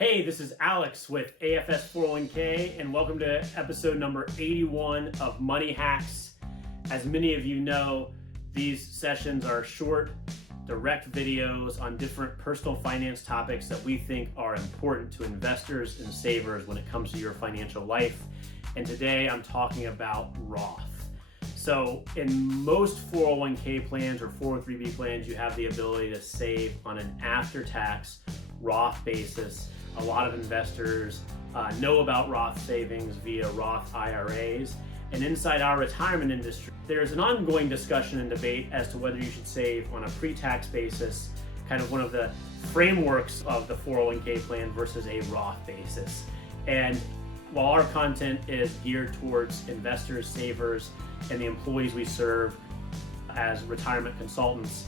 Hey, this is Alex with AFS 401k, and welcome to episode number 81 of Money Hacks. As many of you know, these sessions are short, direct videos on different personal finance topics that we think are important to investors and savers when it comes to your financial life. And today I'm talking about Roth. So in most 401k plans or 403b plans, you have the ability to save on an after-tax Roth basis. A lot of investors know about Roth savings via Roth IRAs. And inside our retirement industry, there's an ongoing discussion and debate as to whether you should save on a pre-tax basis, kind of one of the frameworks of the 401k plan versus a Roth basis. And while our content is geared towards investors, savers, and the employees we serve as retirement consultants,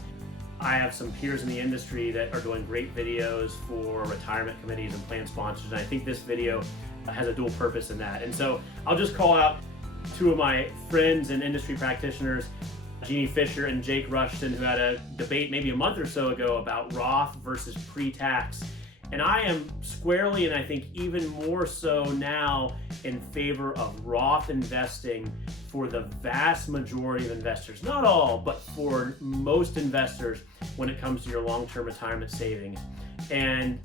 I have some peers in the industry that are doing great videos for retirement committees and plan sponsors, and I think this video has a dual purpose in that. And so I'll just call out two of my friends and industry practitioners, Jeannie Fisher and Jake Rushton, who had a debate maybe a month or so ago about Roth versus pre-tax. And I am squarely, and I think even more so now, in favor of Roth investing for the vast majority of investors. Not all, but for most investors when it comes to your long-term retirement savings. And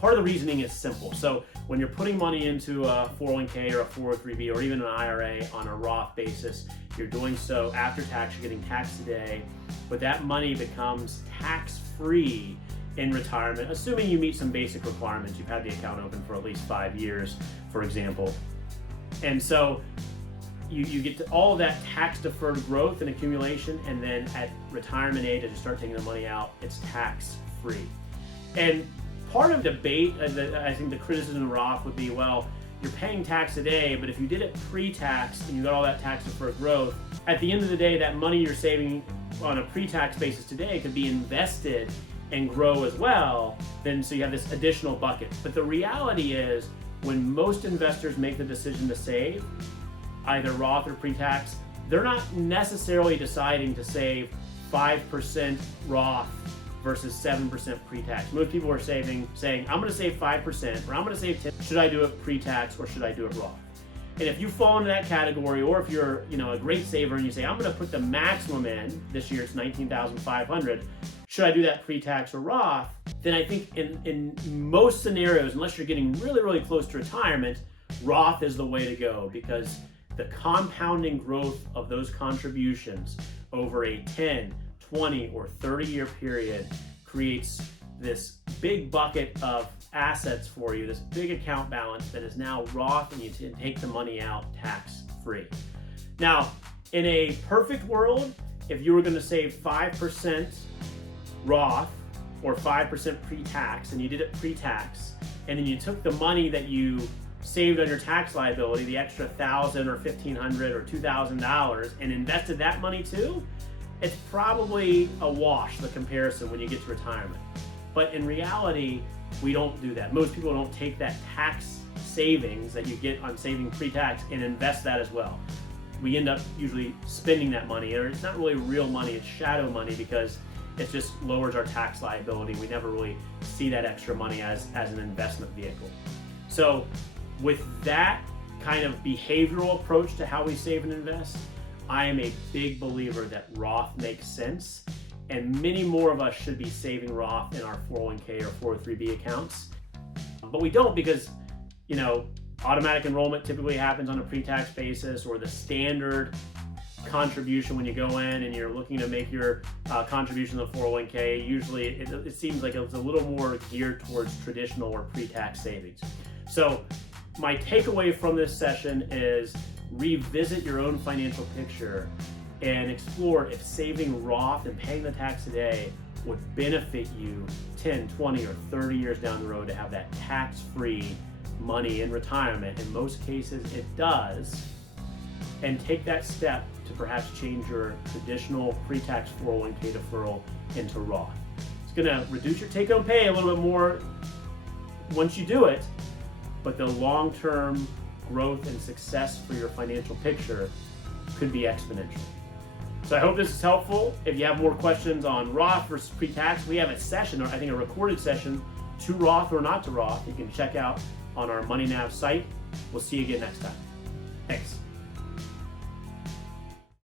part of the reasoning is simple. So when you're putting money into a 401k or a 403b or even an IRA on a Roth basis, you're doing so after tax, you're getting taxed today, but that money becomes tax-free in retirement, assuming you meet some basic requirements. You've had the account open for at least 5 years, for example. And so you get to all of that tax-deferred growth and accumulation, and then at retirement age, as you start taking the money out, it's tax-free. And part of the debate, I think the criticism of Roth would be, well, you're paying tax today, but if you did it pre-tax and you got all that tax-deferred growth, at the end of the day, that money you're saving on a pre-tax basis today could be invested and grow as well, then so you have this additional bucket. But the reality is, when most investors make the decision to save, either Roth or pre-tax, they're not necessarily deciding to save 5% Roth versus 7% pre-tax. Most people are saying, I'm gonna save 5% or I'm gonna save 10%. Should I do it pre-tax or should I do it Roth? And if you fall into that category, or if you're a great saver and you say, I'm gonna put the maximum in, this year it's $19,500, should I do that pre-tax or Roth? Then I think in most scenarios, unless you're getting really, really close to retirement, Roth is the way to go, because the compounding growth of those contributions over a 10, 20, or 30-year period creates this big bucket of assets for you, this big account balance that is now Roth, and you take the money out tax-free. Now, in a perfect world, if you were going to save 5% Roth or 5% pre-tax, and you did it pre-tax, and then you took the money that you saved on your tax liability, the extra $1,000 or $1,500 or $2,000, and invested that money too, it's probably a wash, the comparison, when you get to retirement. But in reality, we don't do that. Most people don't take that tax savings that you get on saving pre-tax and invest that as well. We end up usually spending that money, or it's not really real money, it's shadow money, because it just lowers our tax liability. We never really see that extra money as an investment vehicle. So with that kind of behavioral approach to how we save and invest, I am a big believer that Roth makes sense, and many more of us should be saving Roth in our 401k or 403b accounts. But we don't, because automatic enrollment typically happens on a pre-tax basis, or the standard contribution when you go in and you're looking to make your contribution to the 401k. Usually it seems like it's a little more geared towards traditional or pre-tax savings. So my takeaway from this session is revisit your own financial picture and explore if saving Roth and paying the tax today would benefit you 10, 20, or 30 years down the road to have that tax-free money in retirement. In most cases it does. And take that step to perhaps change your traditional pre-tax 401k deferral into Roth. It's gonna reduce your take-home pay a little bit more once you do it, but the long-term growth and success for your financial picture could be exponential. So I hope this is helpful. If you have more questions on Roth versus pre-tax, we have a session, or I think a recorded session to Roth or not to Roth, you can check out on our MoneyNav site. We'll see you again next time. Thanks.